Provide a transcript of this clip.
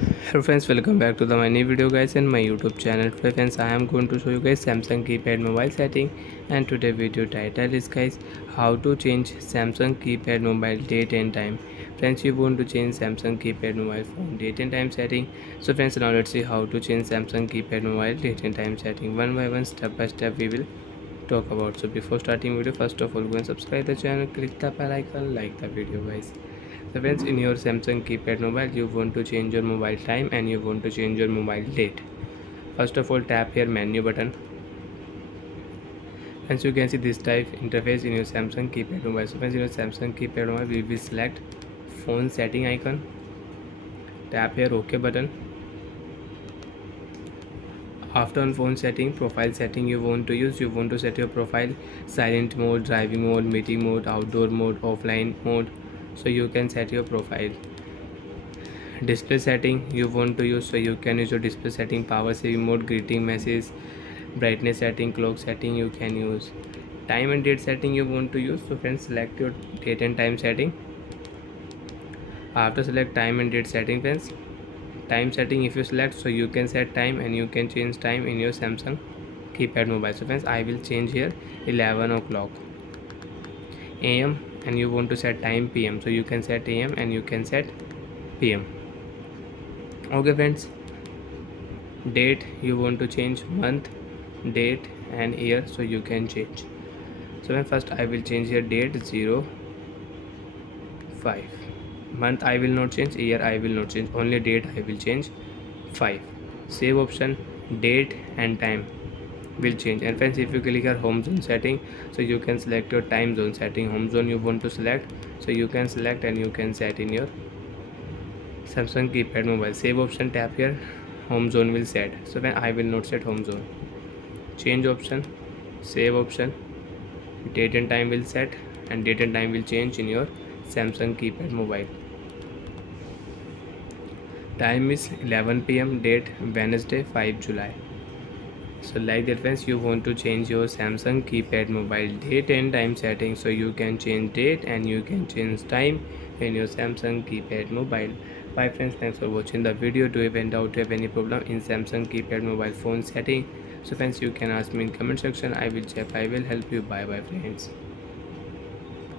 Hello friends, welcome back to my new video guys in my YouTube channel. Today friends, I am going to show you guys Samsung keypad mobile setting, and today video title is guys how to change Samsung keypad mobile date and time. Friends, you want to change Samsung keypad mobile phone date and time setting. So friends, now let's see how to change Samsung keypad mobile date and time setting. One by one, step by step we will talk about. So before starting video, first of all go and subscribe the channel, click the bell icon, like the video guys. So friends, in your Samsung keypad mobile, you want to change your mobile time and you want to change your mobile date. First of all, tap here menu button. As you can see this type interface in your Samsung keypad mobile. So friends, in your Samsung keypad mobile, we will select phone setting icon. Tap here OK button. After on phone setting, profile setting you want to use, you want to set your profile silent mode, driving mode, meeting mode, outdoor mode, offline mode. So you can set your profile. Display setting you want to use, so you can use your display setting, power saving mode, greeting message, brightness setting, clock setting you can use. Time and date setting you want to use, so friends select your date and time setting. After select time and date setting friends, time setting if you select, so you can set time and you can change time in your Samsung keypad mobile. So friends, I will change here 11 o'clock am, and you want to set time pm, so you can set am and you can set pm. Okay friends, date you want to change month, date and year, so you can change. So then first I will change here date 05, month I will not change, year I will not change, only date I will change 5. Save option, date and time will change. And friends, if you click here home zone setting, so you can select your time zone setting, home zone you want to select, so you can select and you can set in your Samsung keypad mobile. Save option, tap here, home zone will set. So when I will not set home zone. Change option, save option, date and time will set, and date and time will change in your Samsung keypad mobile. Time is 11 pm, date Wednesday 5 July. So like that friends, you want to change your Samsung keypad mobile date and time setting, so you can change date and you can change time in your Samsung keypad mobile. Bye friends, thanks for watching the video. Do you have any doubt, do you have any problem in Samsung keypad mobile phone setting? So friends, you can ask me in comment section, I will check, I will help you. Bye bye friends.